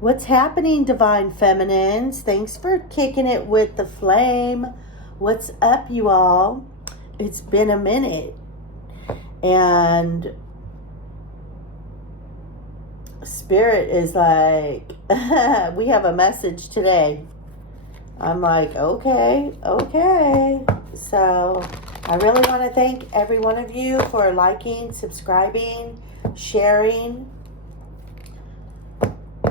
What's happening, Divine Feminines? Thanks for kicking it with the flame. What's up, you all? It's been a minute. And Spirit is like, we have a message today. I'm like, okay. So I really want to thank every one of you for liking, subscribing, sharing.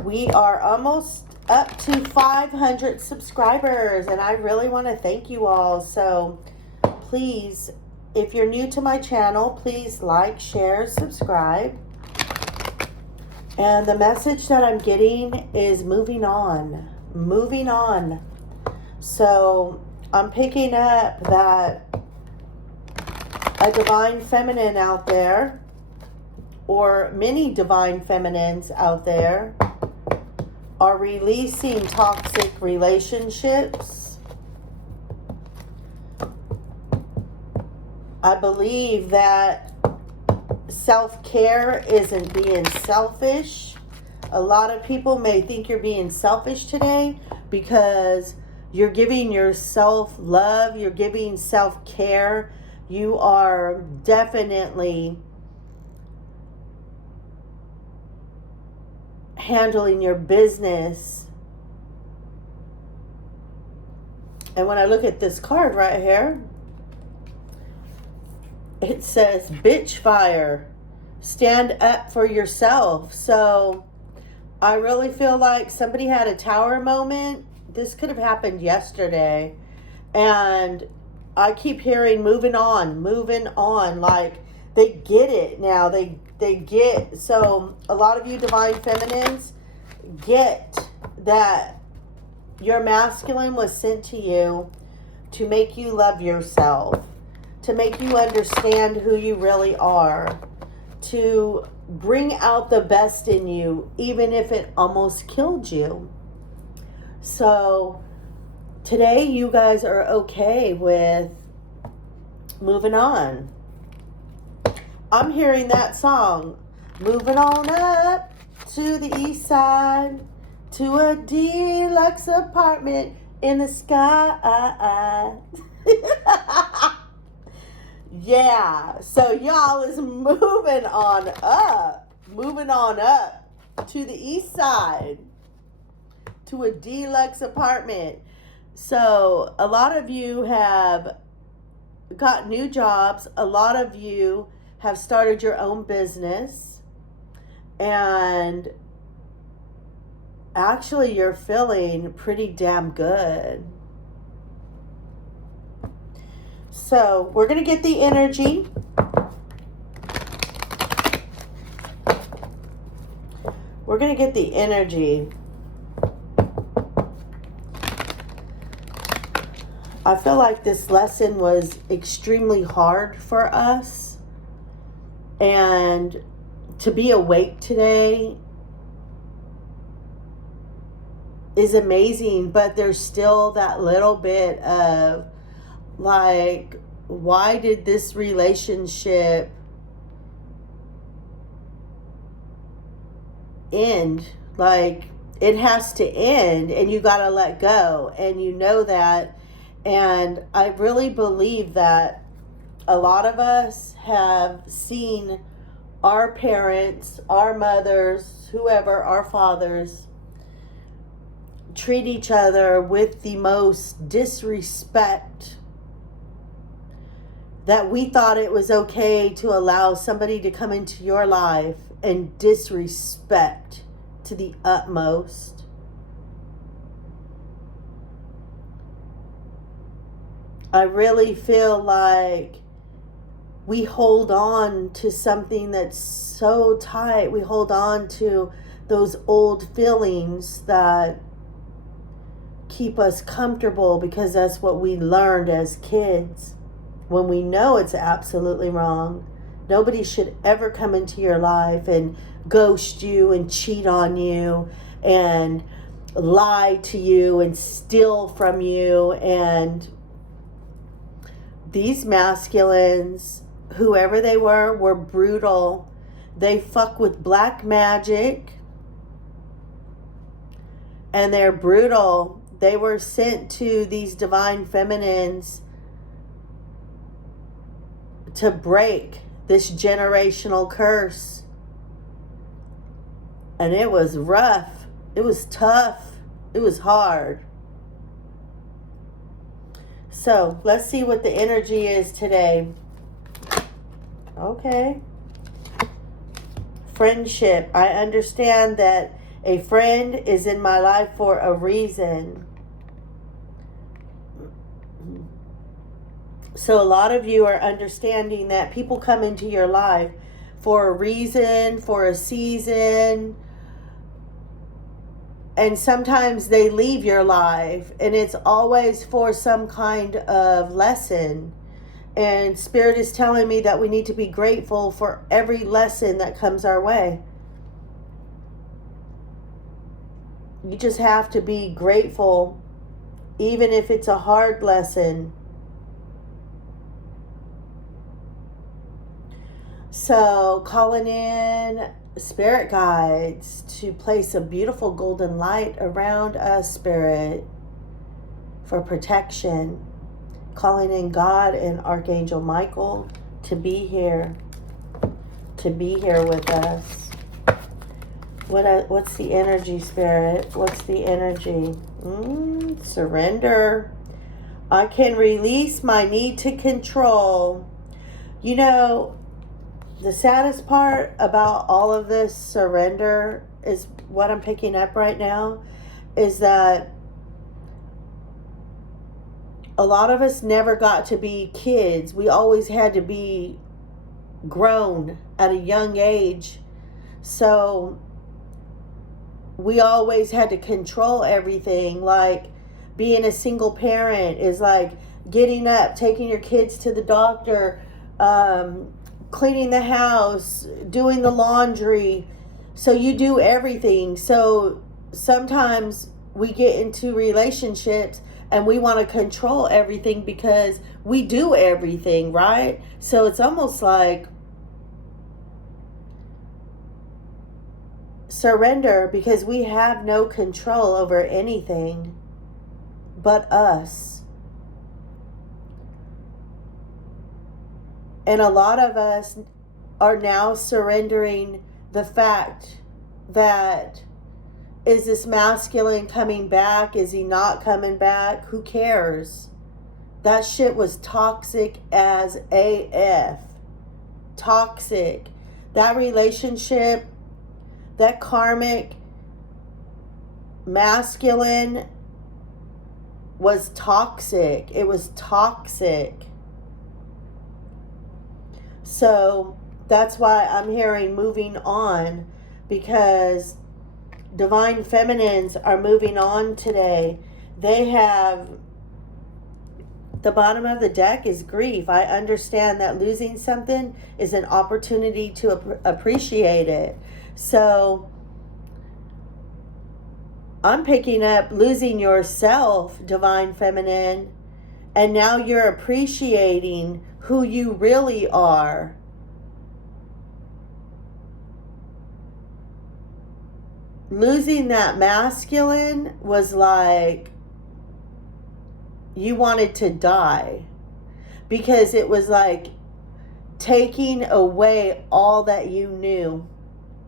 We are almost up to 500 subscribers, and I really want to thank you all. So please, if you're new to my channel, please like, share, subscribe. And the message that I'm getting is moving on. So I'm picking up that a divine feminine out there, or many divine feminines out there, are releasing toxic relationships. I believe that self-care isn't being selfish. A lot of people may think you're being selfish today because you're giving yourself love, you're giving self-care. You are definitely handling your business. And when I look at this card right here, it says bitch fire, stand up for yourself. So I really feel like somebody had a tower moment. This could have happened yesterday, and I keep hearing moving on, like they get it now. They get, so a lot of you divine feminines get that your masculine was sent to you to make you love yourself, to make you understand who you really are, to bring out the best in you, even if it almost killed you. So today you guys are okay with moving on. I'm hearing that song, moving on up to the east side, to a deluxe apartment in the sky. Yeah, so y'all is moving on up to the east side, to a deluxe apartment. So a lot of you have got new jobs. A lot of you have started your own business, and actually you're feeling pretty damn good. So we're going to get the energy. We're going to get the energy. I feel like this lesson was extremely hard for us. And to be awake today is amazing, but there's still that little bit of like, why did this relationship end? Like, it has to end, and you got to let go, and you know that. And I really believe that a lot of us have seen our parents, our mothers, whoever, our fathers, treat each other with the most disrespect, that we thought it was okay to allow somebody to come into your life and disrespect to the utmost. I really feel like we hold on to something that's so tight. We hold on to those old feelings that keep us comfortable because that's what we learned as kids, when we know it's absolutely wrong. Nobody should ever come into your life and ghost you and cheat on you and lie to you and steal from you. And these masculines, whoever they were brutal. They fuck with black magic. and they're brutal. They were sent to these divine feminines to break this generational curse. And it was rough. It was tough. It was hard. So let's see what the energy is today. Okay. Friendship. I understand that a friend is in my life for a reason. So a lot of you are understanding that people come into your life for a reason, for a season, and sometimes they leave your life, and it's always for some kind of lesson. And Spirit is telling me that we need to be grateful for every lesson that comes our way. You just have to be grateful, even if it's a hard lesson. So, calling in spirit guides to place a beautiful golden light around us, Spirit, for protection. Calling in God and Archangel Michael to be here with us. What's the energy, Spirit? What's the energy? Surrender. I can release my need to control. You know, the saddest part about all of this surrender is what I'm picking up right now is that a lot of us never got to be kids. We always had to be grown at a young age. So we always had to control everything. Like being a single parent is like getting up, taking your kids to the doctor, cleaning the house, doing the laundry. So you do everything. So sometimes we get into relationships and we want to control everything because we do everything, right? So it's almost like surrender, because we have no control over anything but us. And a lot of us are now surrendering the fact that, is this masculine coming back? Is he not coming back? Who cares? That shit was toxic as AF. Toxic. That relationship, that karmic masculine was toxic. It was toxic. So that's why I'm hearing moving on, because divine feminines are moving on today. They have, the bottom of the deck is grief. I understand that losing something is an opportunity to appreciate it. So I'm picking up losing yourself, divine feminine, and now you're appreciating who you really are. Losing that masculine was like you wanted to die, because it was like taking away all that you knew.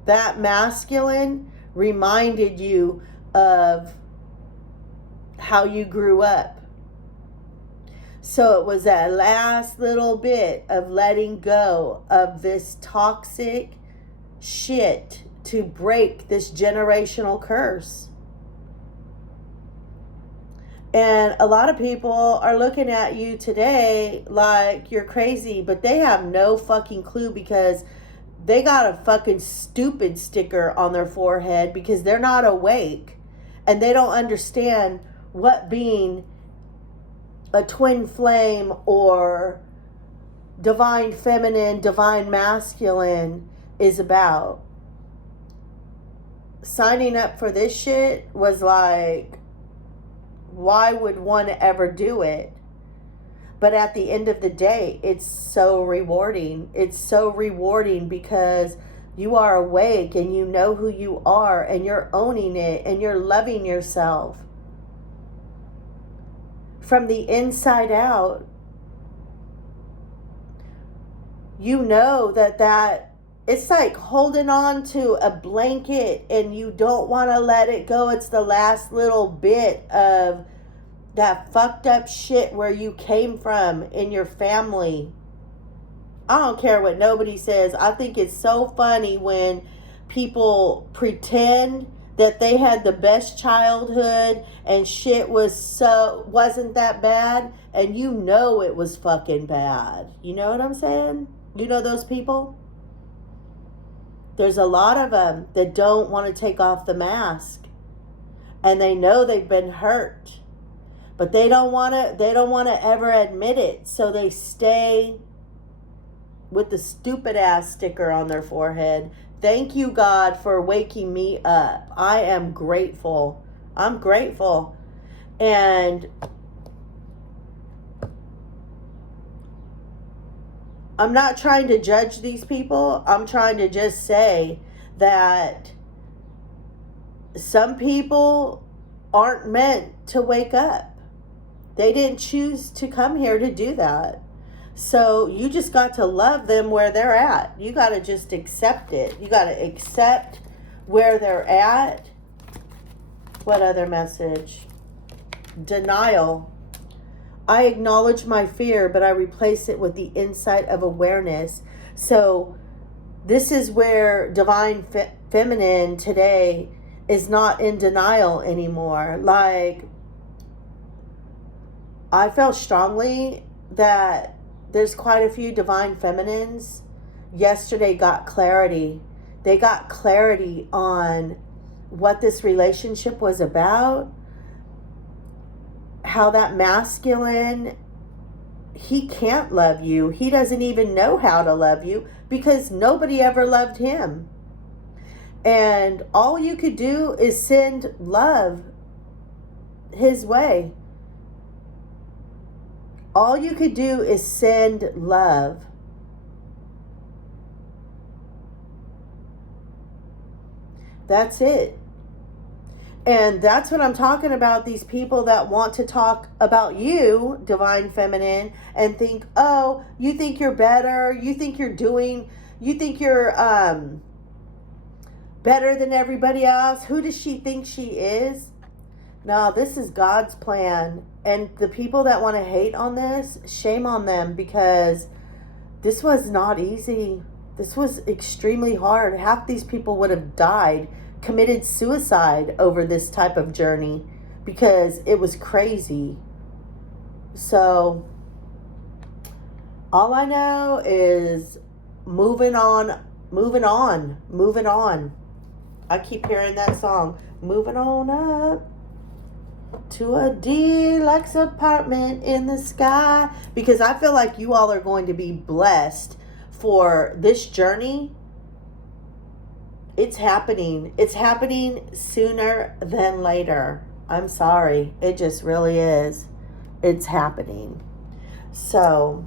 That masculine reminded you of how you grew up. So it was that last little bit of letting go of this toxic shit to break this generational curse. And a lot of people are looking at you today like you're crazy, but they have no fucking clue, because they got a fucking stupid sticker on their forehead because they're not awake and they don't understand what being a twin flame or divine feminine, divine masculine is about. Signing up for this shit was like, why would one ever do it? But at the end of the day, it's so rewarding. It's so rewarding because You are awake and you know who you are and you're owning it and you're loving yourself. From the inside out, you know that it's like holding on to a blanket and you don't want to let it go. It's the last little bit of that fucked up shit where you came from in your family. I don't care what nobody says. I think it's so funny when people pretend that they had the best childhood and shit wasn't that bad, and you know it was fucking bad. You know what I'm saying? You know those people? There's a lot of them that don't want to take off the mask, and they know they've been hurt, but they don't want to ever admit it, so they stay with the stupid ass sticker on their forehead. Thank you, God, for waking me up. I am grateful. I'm grateful. And I'm not trying to judge these people. I'm trying to just say that some people aren't meant to wake up. They didn't choose to come here to do that. So you just got to love them where they're at. You got to just accept it. You got to accept where they're at. What other message? Denial. I acknowledge my fear, but I replace it with the insight of awareness. So this is where divine feminine today is not in denial anymore. Like, I felt strongly that there's quite a few divine feminines yesterday got clarity. They got clarity on what this relationship was about. How that masculine, he can't love you. He doesn't even know how to love you because nobody ever loved him. And all you could do is send love his way. All you could do is send love. That's it. And that's what I'm talking about. These people that want to talk about you, divine feminine, and think, oh, you think you're better. You think you're better than everybody else. Who does she think she is? No, this is God's plan. And the people that want to hate on this, shame on them, because this was not easy. This was extremely hard. Half these people would have died, committed suicide over this type of journey because it was crazy. So all I know is moving on. I keep hearing that song, moving on up to a deluxe apartment in the sky, because I feel like you all are going to be blessed for this journey. It's happening. It's happening sooner than later. I'm sorry. It just really is. It's happening. So,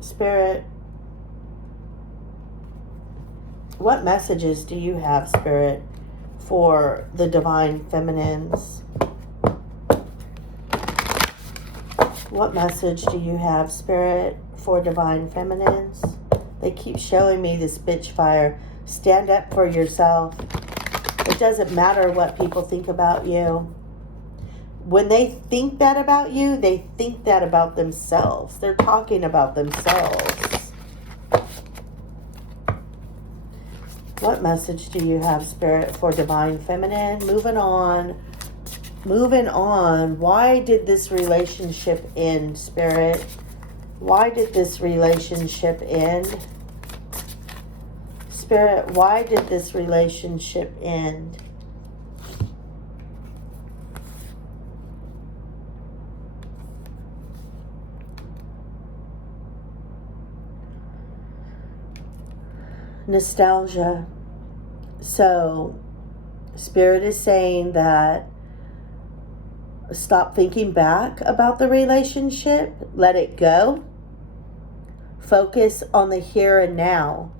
Spirit, what messages do you have, Spirit, for the divine feminines? What message do you have, Spirit, for divine feminines? They keep showing me this bitch fire. Stand up for yourself. It doesn't matter what people think about you. When they think that about you, they think that about themselves. They're talking about themselves. What message do you have, Spirit, for divine feminine? Moving on. Why did this relationship end, Spirit? Why did this relationship end? Spirit, why did this relationship end? Nostalgia. So, Spirit is saying that stop thinking back about the relationship. Let it go. Focus on the here and now.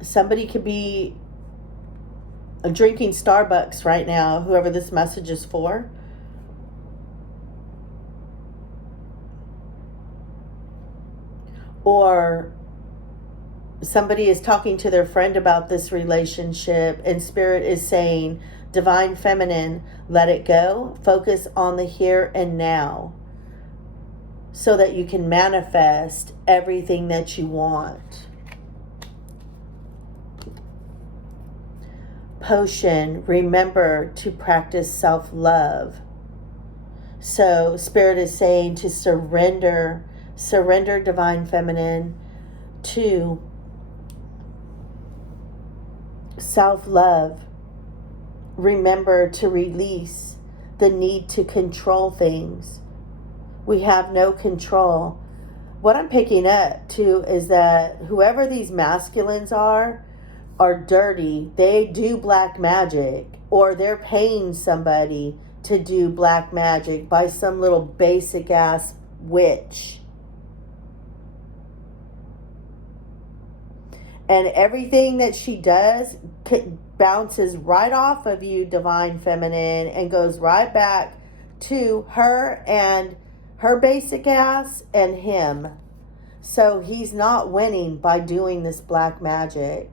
Somebody could be drinking Starbucks right now, whoever this message is for. Or somebody is talking to their friend about this relationship, and Spirit is saying, Divine Feminine, let it go. Focus on the here and now so that you can manifest everything that you want. Potion, remember to practice self-love. So Spirit is saying to surrender, Divine Feminine, to self-love. Remember to release the need to control things. We have no control. What I'm picking up too is that whoever these masculines are dirty. They do black magic, or they're paying somebody to do black magic by some little basic ass witch. And everything that she does bounces right off of you, Divine Feminine, and goes right back to her and her basic ass and him. So he's not winning by doing this black magic.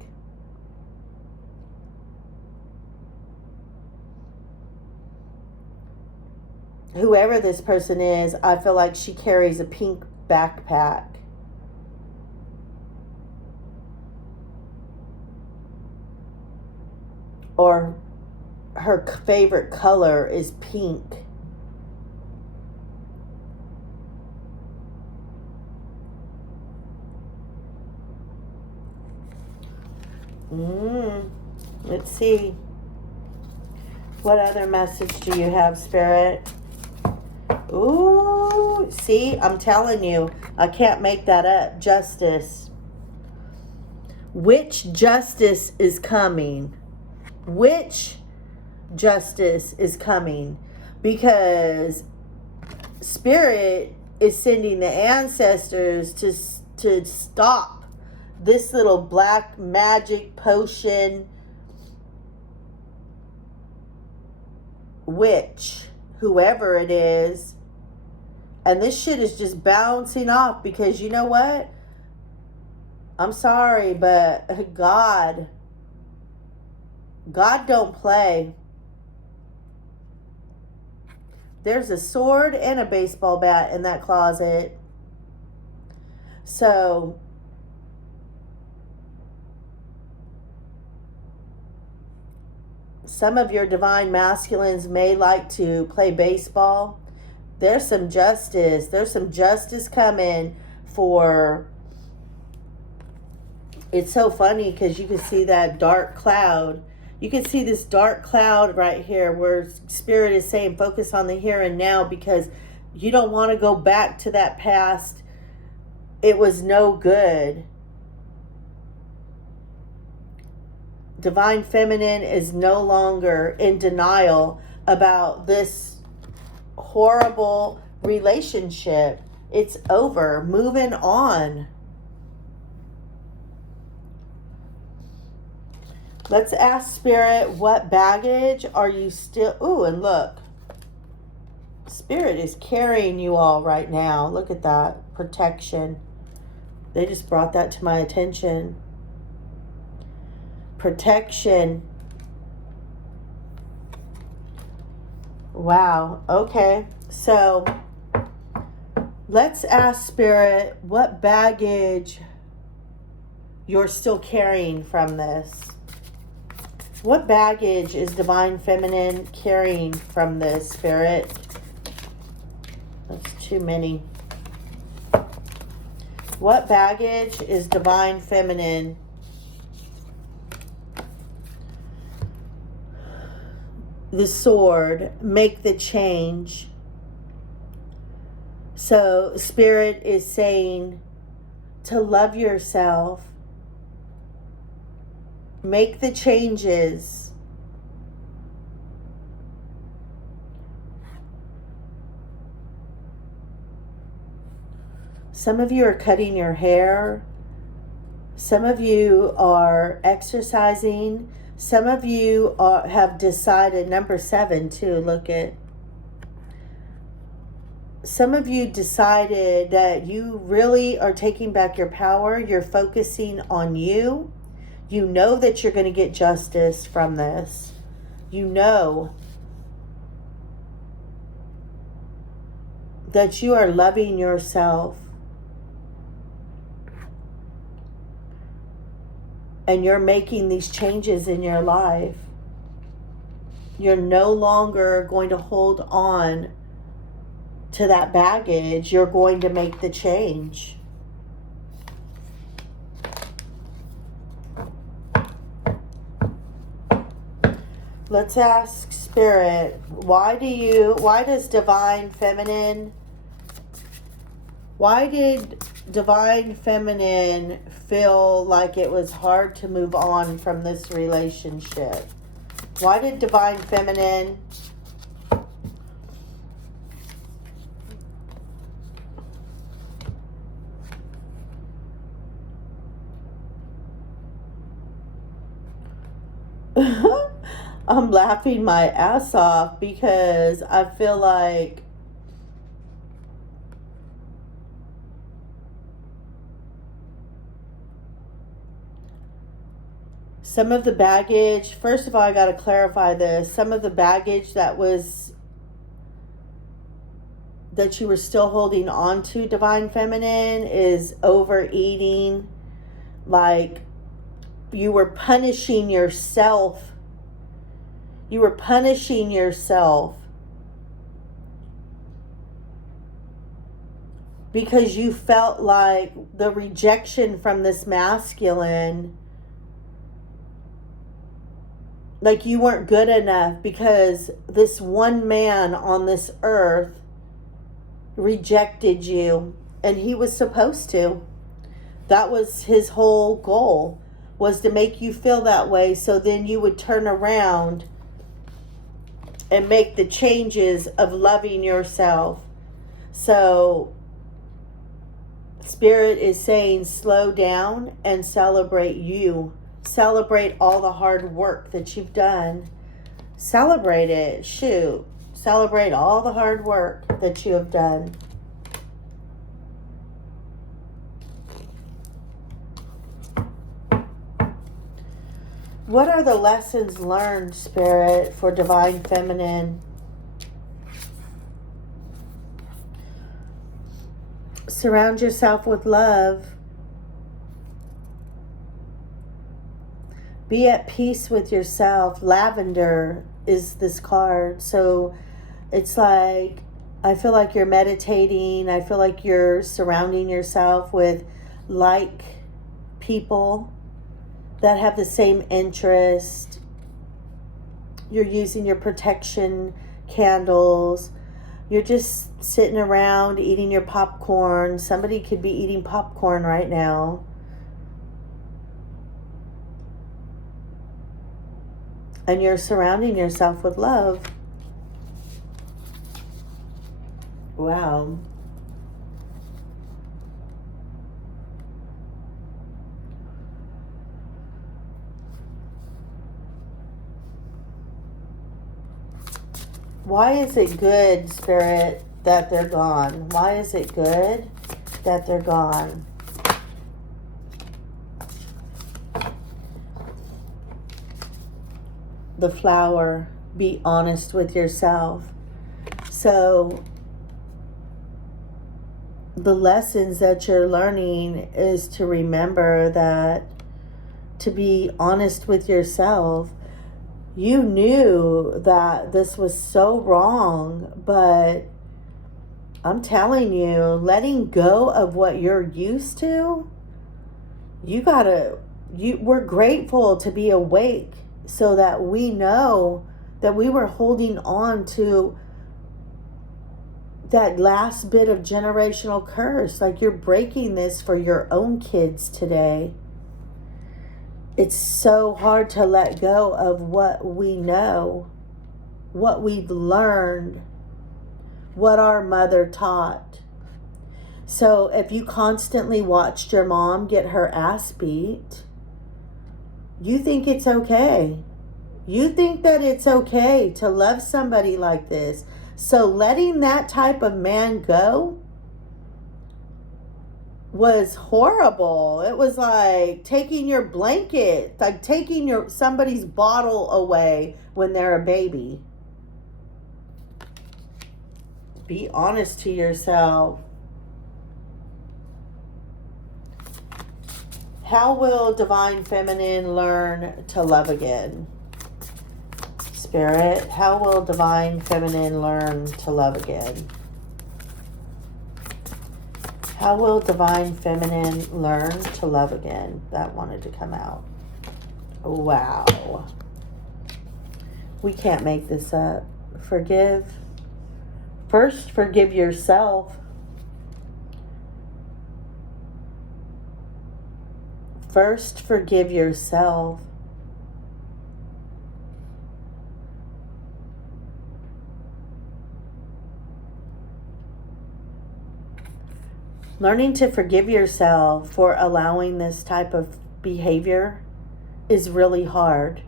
Whoever this person is, I feel like she carries a pink backpack. Or her favorite color is pink. Let's see. What other message do you have, Spirit? Ooh, see, I'm telling you, I can't make that up. Justice. Which justice is coming? Which justice is coming? Because Spirit is sending the ancestors to stop this little black magic potion witch, whoever it is. And this shit is just bouncing off because you know what? I'm sorry, but God don't play. There's a sword and a baseball bat in that closet. So some of your divine masculines may like to play baseball. There's some justice. There's some justice coming for... It's so funny because you can see that dark cloud. You can see this dark cloud right here where Spirit is saying focus on the here and now because you don't want to go back to that past. It was no good. Divine Feminine is no longer in denial about this horrible relationship. It's over. Moving on. Let's ask Spirit, what baggage are you still... Ooh, and look. Spirit is carrying you all right now. Look at that. Protection. They just brought that to my attention. Protection. Wow. Okay. So, let's ask Spirit, what baggage you're still carrying from this? What baggage is Divine Feminine carrying from this, Spirit? That's too many. What baggage is Divine Feminine? The sword, make the change. So Spirit is saying to love yourself. Make the changes. Some of you are cutting your hair. Some of you are exercising. Some of you have decided, number 7 too, look at. Some of you decided that you really are taking back your power. You're focusing on you. You know that you're going to get justice from this. You know that you are loving yourself. And you're making these changes in your life. You're no longer going to hold on to that baggage. You're going to make the change. Let's ask Spirit, why does Divine Feminine, why did Divine Feminine feel like it was hard to move on from this relationship? Why did Divine Feminine I'm laughing my ass off because I feel like some of the baggage, first of all, I got to clarify this. Some of the baggage that you were still holding on to, Divine Feminine, is overeating. Like you were punishing yourself. You were punishing yourself because you felt like the rejection from this masculine, like you weren't good enough because this one man on this earth rejected you, and he was supposed to. That was his whole goal, was to make you feel that way, so then you would turn around and make the changes of loving yourself. So Spirit is saying slow down and celebrate you. Celebrate all the hard work that you've done. Celebrate it. Shoot. Celebrate all the hard work that you have done. What are the lessons learned, Spirit, for Divine Feminine? Surround yourself with love. Be at peace with yourself. Lavender is this card. So it's like, I feel like you're meditating. I feel like you're surrounding yourself with like people that have the same interest. You're using your protection candles. You're just sitting around eating your popcorn. Somebody could be eating popcorn right now. And you're surrounding yourself with love. Wow. Why is it good, Spirit, that they're gone? Why is it good that they're gone? The flower, be honest with yourself. So the lessons that you're learning is to remember that, to be honest with yourself. You knew that this was so wrong, but I'm telling you, letting go of what you're used to, we're grateful to be awake so that we know that we were holding on to that last bit of generational curse. Like, you're breaking this for your own kids today. It's so hard to let go of what we know, what we've learned, what our mother taught. So if you constantly watched your mom get her ass beat, you think it's okay. You think that it's okay to love somebody like this. So letting that type of man go was horrible. It was like taking your blanket, like taking somebody's bottle away when they're a baby. Be honest to yourself. How will Divine Feminine learn to love again? Spirit, how will Divine Feminine learn to love again? How will Divine Feminine learn to love again? That wanted to come out. Wow. We can't make this up. Forgive. First, forgive yourself. First, forgive yourself. Learning to forgive yourself for allowing this type of behavior is really hard.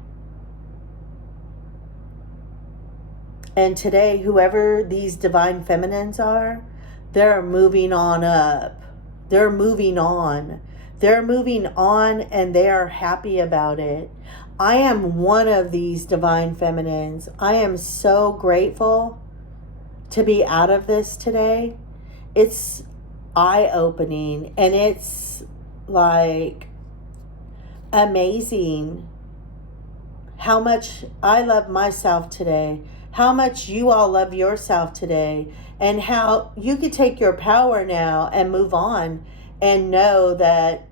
And today, whoever these divine feminines are, they're moving on up. They're moving on. They're moving on and they are happy about it. I am one of these divine feminines. I am so grateful to be out of this today. It's eye-opening and it's like amazing how much I love myself today, how much you all love yourself today, and how you could take your power now and move on and know that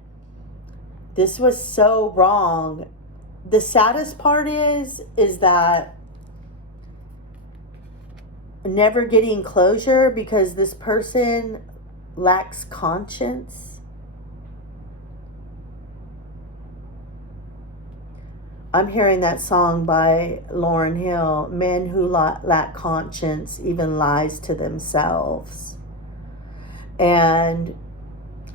this was so wrong. The saddest part is that never getting closure because this person lacks conscience. I'm hearing that song by Lauryn Hill, men who lack conscience even lies to themselves. And,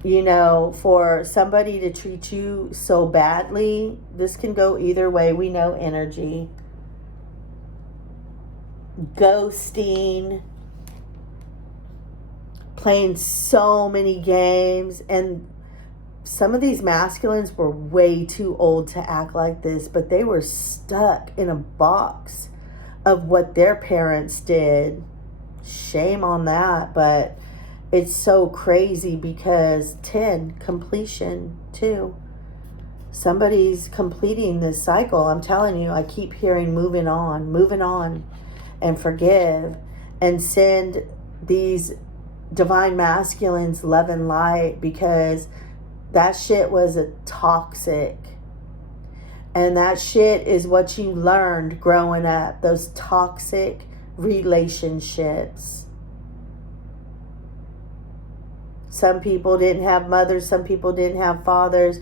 you know, for somebody to treat you so badly, this can go either way. We know energy. Ghosting, playing so many games, and some of these masculines were way too old to act like this, but they were stuck in a box of what their parents did. Shame on that, but it's so crazy because 10, completion, 2. Somebody's completing this cycle. I'm telling you, I keep hearing moving on, and forgive, and send these divine masculines love and light, because that shit was a toxic. And that shit is what you learned growing up, those toxic relationships. Some people didn't have mothers, some people didn't have fathers.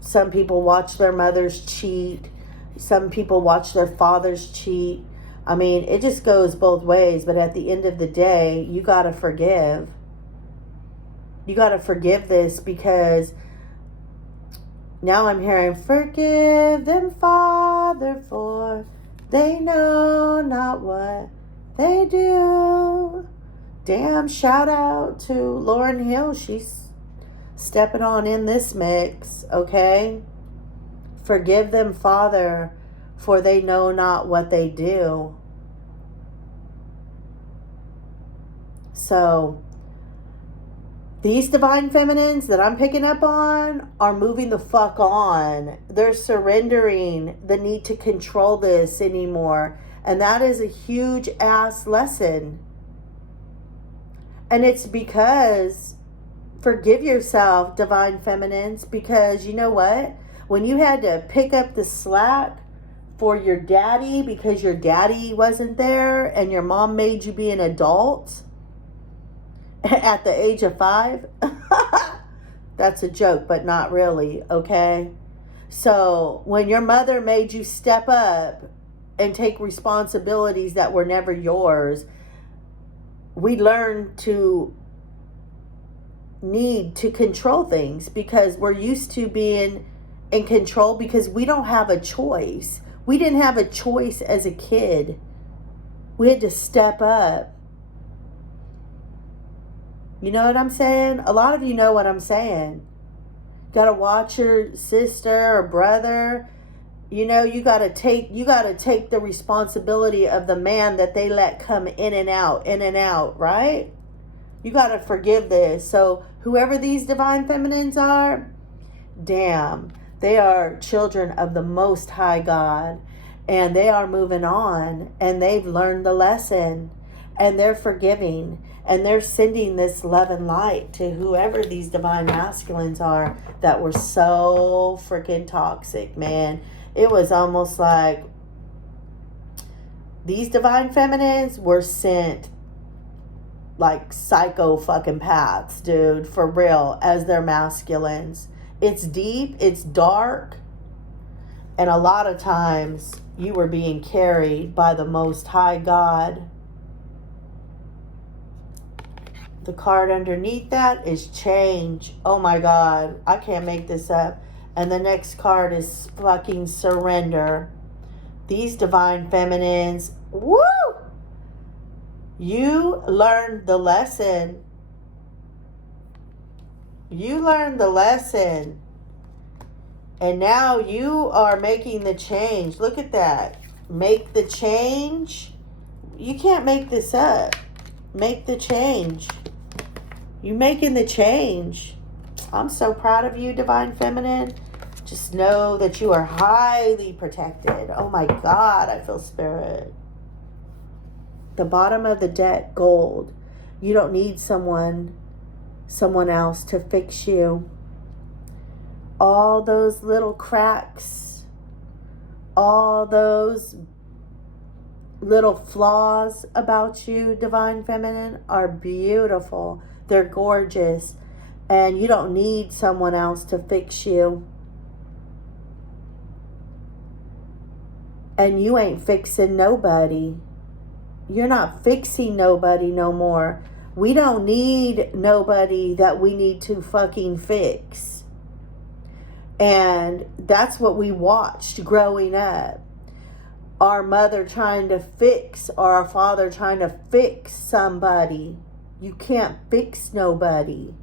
Some people watched their mothers cheat. Some people watched their fathers cheat. I mean, it just goes both ways, but at the end of the day, you got to forgive. You got to forgive this, because now I'm hearing, forgive them, Father, for they know not what they do. Damn, shout out to Lauryn Hill. She's stepping on in this mix, okay? Forgive them, Father, for they know not what they do. So, these divine feminines that I'm picking up on are moving the fuck on. They're surrendering the need to control this anymore. And that is a huge ass lesson. And it's because, forgive yourself, divine feminines, because you know what? When you had to pick up the slack for your daddy because your daddy wasn't there and your mom made you be an adult at the age of 5, that's a joke, but not really, okay? So when your mother made you step up and take responsibilities that were never yours, we learned to need to control things because we're used to being in control because we don't have a choice. We didn't have a choice as a kid. We had to step up. You know what I'm saying? A lot of you know what I'm saying. Got to watch your sister or brother. You know, you got to take the responsibility of the man that they let come in and out, right? You got to forgive this. So whoever these divine feminines are, damn, they are children of the Most High God. And they are moving on. And they've learned the lesson. And they're forgiving. And they're sending this love and light to whoever these divine masculines are that were so freaking toxic, man. It was almost like these divine feminines were sent like psycho fucking paths, dude, for real, as their masculines. It's deep, it's dark, and a lot of times you were being carried by the Most High God. The card underneath that is change. Oh my God, I can't make this up. And the next card is fucking surrender. These divine feminines, woo! You learned the lesson. You learned the lesson. And now you are making the change. Look at that. Make the change. You can't make this up. Make the change. You making the change. I'm so proud of you, Divine Feminine. Just know that you are highly protected. Oh my God, I feel spirit. The bottom of the deck, gold. You don't need someone else to fix you. All those little cracks, all those little flaws about you, Divine Feminine, are beautiful. They're gorgeous. And you don't need someone else to fix you. And you ain't fixing nobody. You're not fixing nobody no more. We don't need nobody that we need to fucking fix. And that's what we watched growing up. Our mother trying to fix, or our father trying to fix somebody. You can't fix nobody.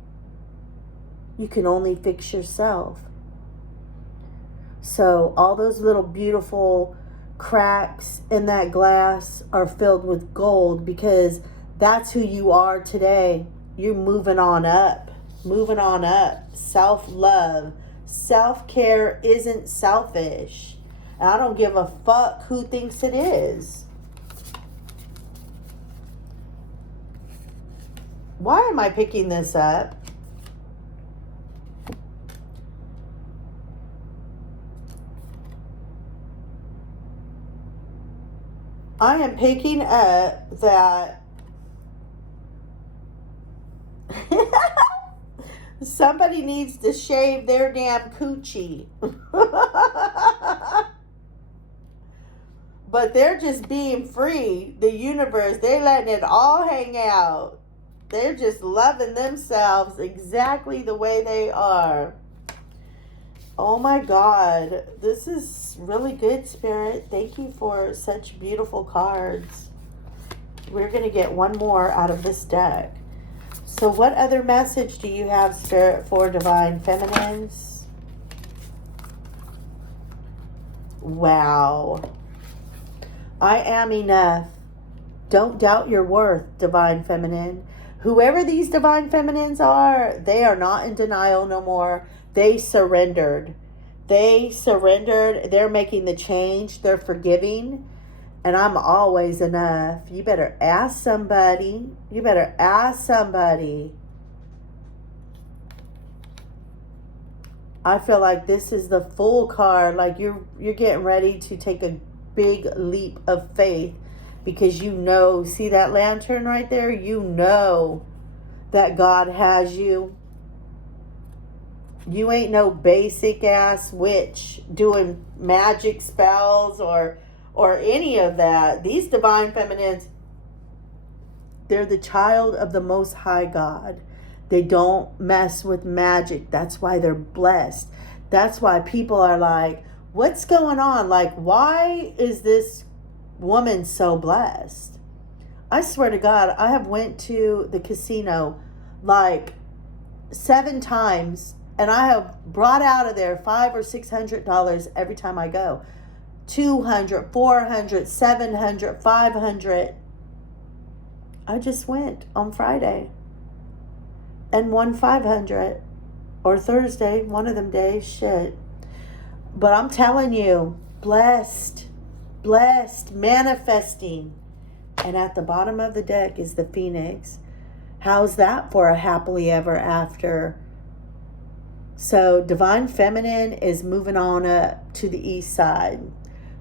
You can only fix yourself. So all those little beautiful cracks in that glass are filled with gold, because that's who you are today. You're moving on up. Moving on up. Self-love. Self-care isn't selfish. And I don't give a fuck who thinks it is. Why am I picking this up? I am picking up that somebody needs to shave their damn coochie. But they're just being free. The universe, they're letting it all hang out. They're just loving themselves exactly the way they are. Oh my God. This is really good, Spirit. Thank you for such beautiful cards. We're going to get one more out of this deck. So what other message do you have, Spirit, for Divine Feminines? Wow. I am enough. Don't doubt your worth, Divine Feminine. Whoever these Divine Feminines are, they are not in denial no more. They surrendered. They surrendered. They're making the change. They're forgiving. And I'm always enough. You better ask somebody. You better ask somebody. I feel like this is the Fool card. Like you're getting ready to take a big leap of faith, because you know, see that lantern right there? You know that God has you. You ain't no basic ass witch doing magic spells or any of that. These Divine Feminines, they're the child of the Most High God. They don't mess with magic. That's why they're blessed. That's why people are like, what's going on? Like, why is this woman so blessed? I swear to God, I have went to the casino like 7 times, and I have brought out of there $500 or $600 every time I go. 200, 400, 700, 500. I just went on Friday and won 500, or Thursday, one of them days, shit. But I'm telling you, blessed, manifesting. And at the bottom of the deck is the Phoenix. How's that for a happily ever after? So Divine Feminine is moving on up to the east side,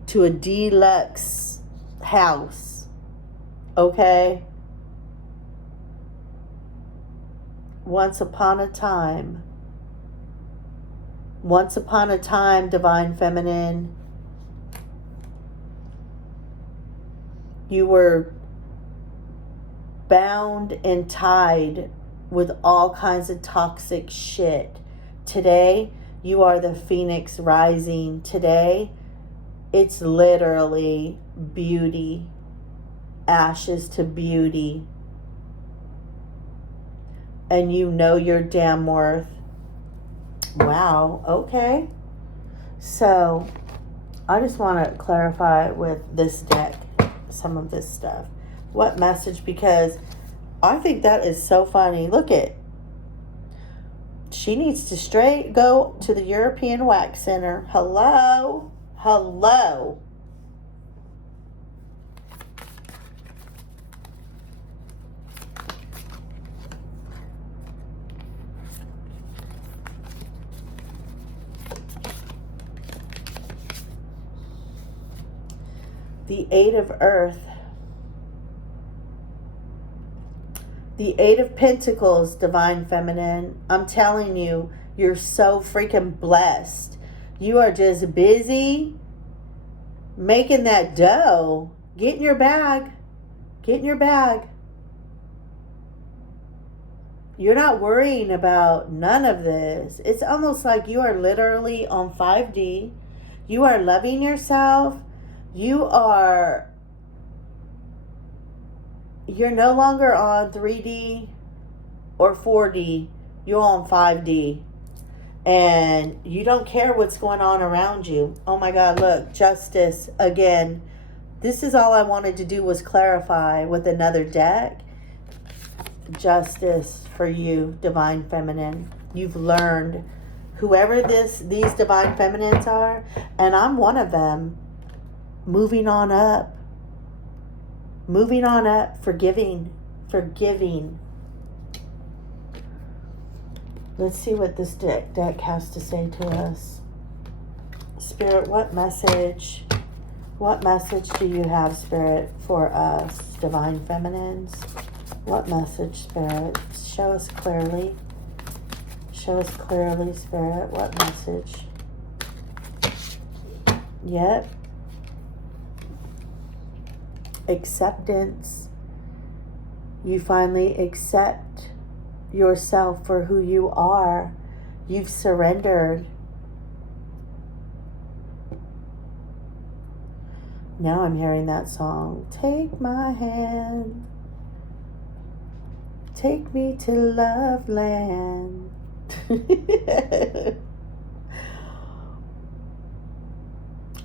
to a deluxe house. Okay? Once upon a time, Divine Feminine, you were bound and tied with all kinds of toxic shit. Today, you are the Phoenix rising. Today, it's literally beauty. Ashes to beauty. And you know your damn worth. Wow, okay. So, I just want to clarify with this deck some of this stuff. What message? Because I think that is so funny. Look it. She needs to straight go to the European Wax Center. Hello? Hello? The Eight of Earth. The Eight of Pentacles, Divine Feminine. I'm telling you, you're so freaking blessed. You are just busy making that dough. Get in your bag. Get in your bag. You're not worrying about none of this. It's almost like you are literally on 5D. You are loving yourself. You're no longer on 3D or 4D. You're on 5D. And you don't care what's going on around you. Oh my God, look, justice again. This is all I wanted to do was clarify with another deck. Justice for you, Divine Feminine. You've learned whoever these Divine Feminines are, and I'm one of them. Moving on up. Moving on up. Forgiving. Let's see what this deck has to say to us. Spirit, what message do you have, Spirit, for us, Divine Feminines? What message, Spirit? Show us clearly. Show us clearly, Spirit. What message? Yep. Acceptance. You finally accept yourself for who you are. You've surrendered. Now I'm hearing that song. Take my hand. Take me to love land.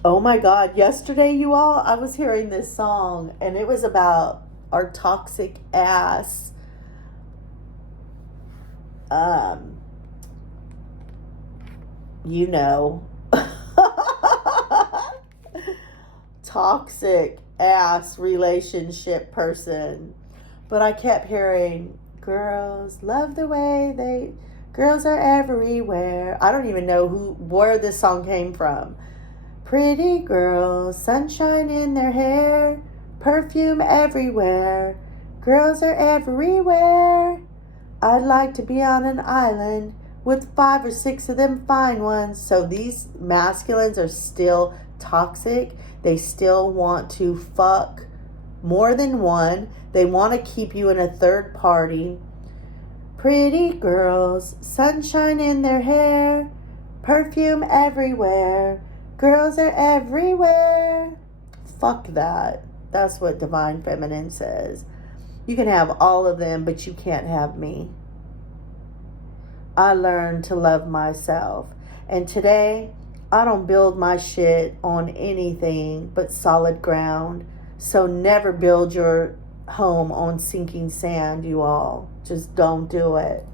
Oh my God, yesterday, you all, I was hearing this song, and it was about our toxic ass. You know. Toxic ass relationship person. But I kept hearing, girls love the way girls are everywhere. I don't even know where this song came from. Pretty girls, sunshine in their hair, perfume everywhere. Girls are everywhere. I'd like to be on an island with 5 or 6 of them fine ones. So these masculines are still toxic. They still want to fuck more than one. They want to keep you in a third party. Pretty girls, sunshine in their hair, perfume everywhere. Girls are everywhere. Fuck that. That's what Divine Feminine says. You can have all of them, but you can't have me. I learned to love myself. And today, I don't build my shit on anything but solid ground. So never build your home on sinking sand, you all. Just don't do it.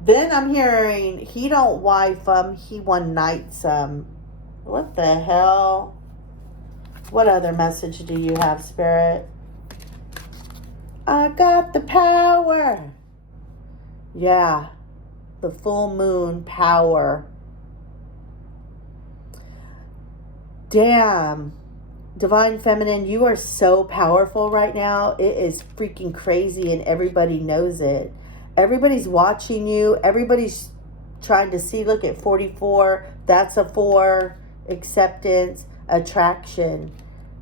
Then I'm hearing he don't wife he one nights What the hell? What other message do you have, Spirit? I got the power. Yeah, the full moon power. Damn. Divine Feminine, you are so powerful right now. It is freaking crazy and everybody knows it. Everybody's watching you. Everybody's trying to see. Look at 44. That's a 4. Acceptance, attraction.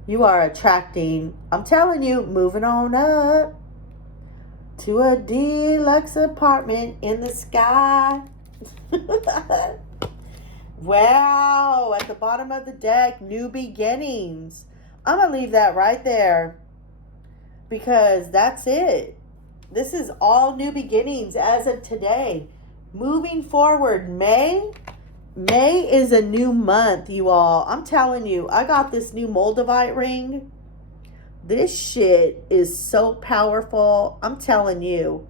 You are attracting, I'm telling you, moving on up to a deluxe apartment in the sky. Wow, at the bottom of the deck, new beginnings. I'm going to leave that right there because that's it. This is all new beginnings as of today. Moving forward, May is a new month, you all. I'm telling you, I got this new Moldavite ring. This shit is so powerful. I'm telling you.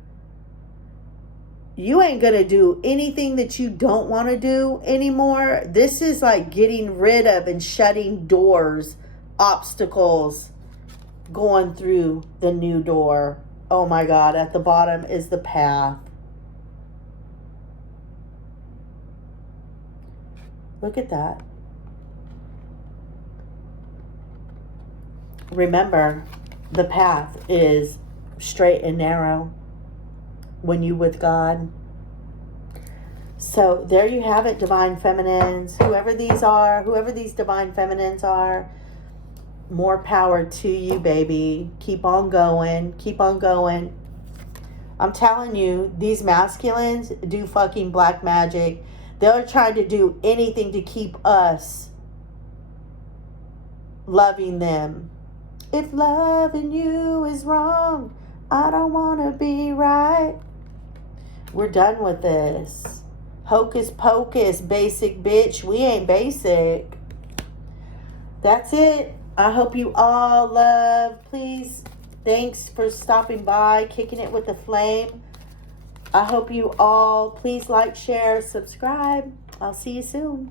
You ain't going to do anything that you don't want to do anymore. This is like getting rid of and shutting doors, obstacles, going through the new door. Oh my God, at the bottom is the path. Look at that. Remember, the path is straight and narrow when you with God. So there you have it, Divine Feminines. Whoever these are, whoever these Divine Feminines are, more power to you, baby. Keep on going. Keep on going. I'm telling you, these masculines do fucking black magic. They're trying to do anything to keep us loving them. If loving you is wrong, I don't want to be right. We're done with this. Hocus pocus, basic bitch. We ain't basic. That's it. I hope you all love. Please, thanks for stopping by, kicking it with the flame. I hope you all, please like, share, subscribe. I'll see you soon.